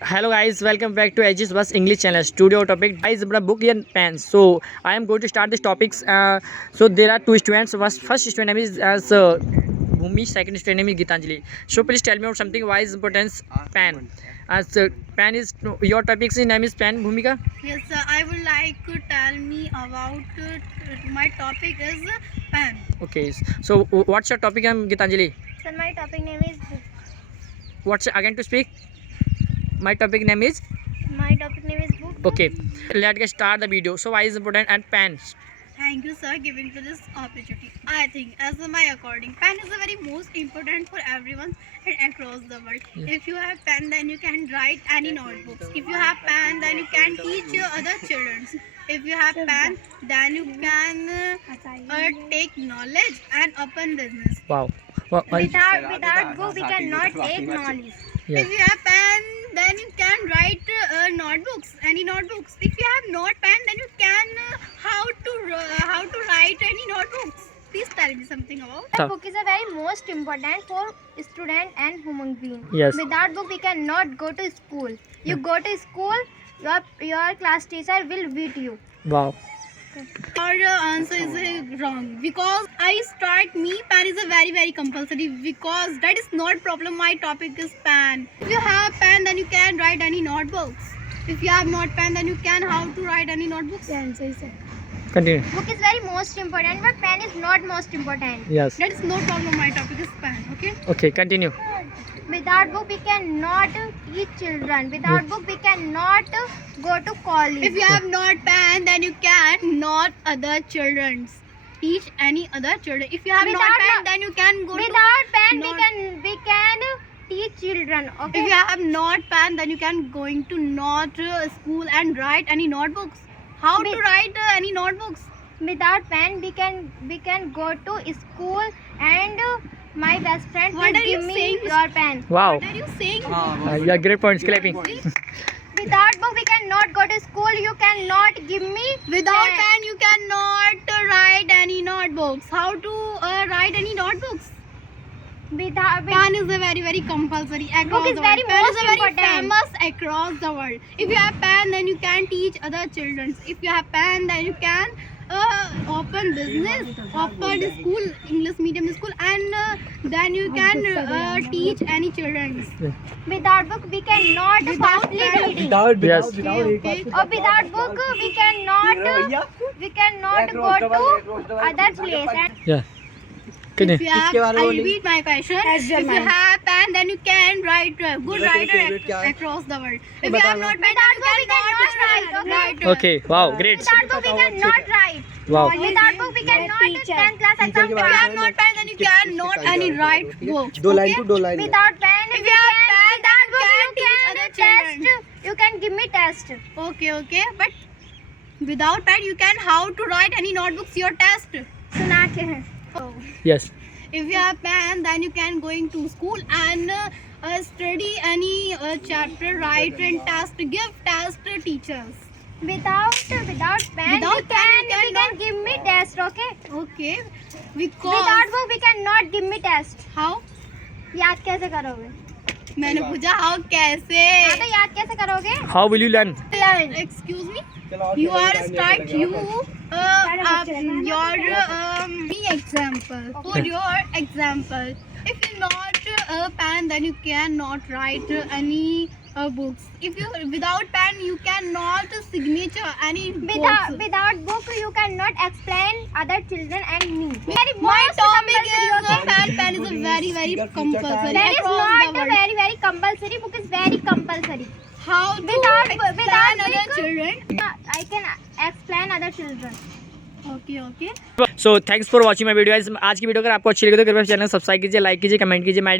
Hello guys, welcome back to SG Subhash English channel. Studio topic guys, अपना book and pen. So I am going to start these topics. So there are two students. First student name is Bhumi. Second student name is Gitanjali. So please tell me about something. Why is importance pen? As pen is your topic's name is pen. Bhumika. Yes, sir. I would like to tell me about my topic is pen. Okay. So what's your topic, Gitanjali? Sir, my topic name is What's again to speak? My topic name is. book. Okay. Let's get start the video. So why is important and pen? Thank you, sir, giving to this opportunity. I think, as my according, pen is the very most important for everyone and across the world. Yeah. If you have pen, then you can write any notebooks. If you have pen, then you can teach your other children. If you have pen, then you can take knowledge and open business. Wow. Without book, we cannot take knowledge. Yeah. If you have pen, then you can write notebooks, any notebooks. If you have not pen, then you can how to write any notebooks. Please tell me something about. Sir. Book is a very most important for student and human being. Yes. Without book, we cannot go to school. You go to school, your class teacher will beat you. Wow. Your answer is wrong because pen is a very compulsory because that is not problem. My topic is pen. If you have pen, then you can write any notebooks. If you have not pen, then you can how to write any notebooks. Continue. Book is very most important, but pen is not most important. Yes. That is no problem. My topic is pen. Okay. Okay. Continue. Without book, we cannot teach children. Without book, we cannot go to college. If you have not pen, then you can not other children's teach any other children. If you have not pen, then you can go. Without pen, not, we can teach children. Okay. If you have not pen, then you can going to not school and write any notebooks. How to write any notebooks? Without pen, we can go to school and my best friend What will are you give me saying? your pen. Wow. What are you saying? Yeah, great points. Clapping. Without book, we cannot go to school. You cannot give me Without pen, you cannot write any notebooks. How to write any notebooks? Pen is a very compulsory across Book is the very world. Pen is most a very important. famous across the world. If you have pen, then you can teach other children. If you have pen, then you can open business, open school, English medium school, and then you can teach any children. Without book, we cannot fastly reading. Yes. Okay. Or without book, we cannot go to other place. And Yeah. If Continue. you have, I'll repeat my question. If you have pen, then you can write good writer across the world. If you have not pen, then you cannot write. Okay. Wow. Great. without book, we cannot write. Wow. Without book, we cannot 10th class exam. If you have not pen, then you cannot any write book. दो line to दो line Without pen, If you have pen, then you can teach can other test. children. You can give me test. Okay. But without pen, you can how to write any notebooks your test. सुना के हैं. Oh. Yes. If you have pen, then you can going to school and study any chapter, write and test, give test to teachers. Without pen, Without we pen, you can cannot. give me test. Okay. Okay. Because Without book, we cannot give me test. how? याद कैसे करोगे? मैंने पूछा how कैसे? हाँ तो याद कैसे करोगे? How will you learn? Excuse me. You are start you your me example. For your example, if you not pen, then you cannot write any books. If you without pen, you cannot signature any books. Without book, you cannot explain other children and me. My topic is pen is a very compulsory. That is across not the a world. very compulsory. Book is very compulsory. How to Without explain other book, children. I can explain other children. Okay. So thanks for watching my video guys. आज की video अगर आपको अच्छी लगे तो कृपया channel subscribe कीजिए, like कीजिए, कमेंट कीजिए। माय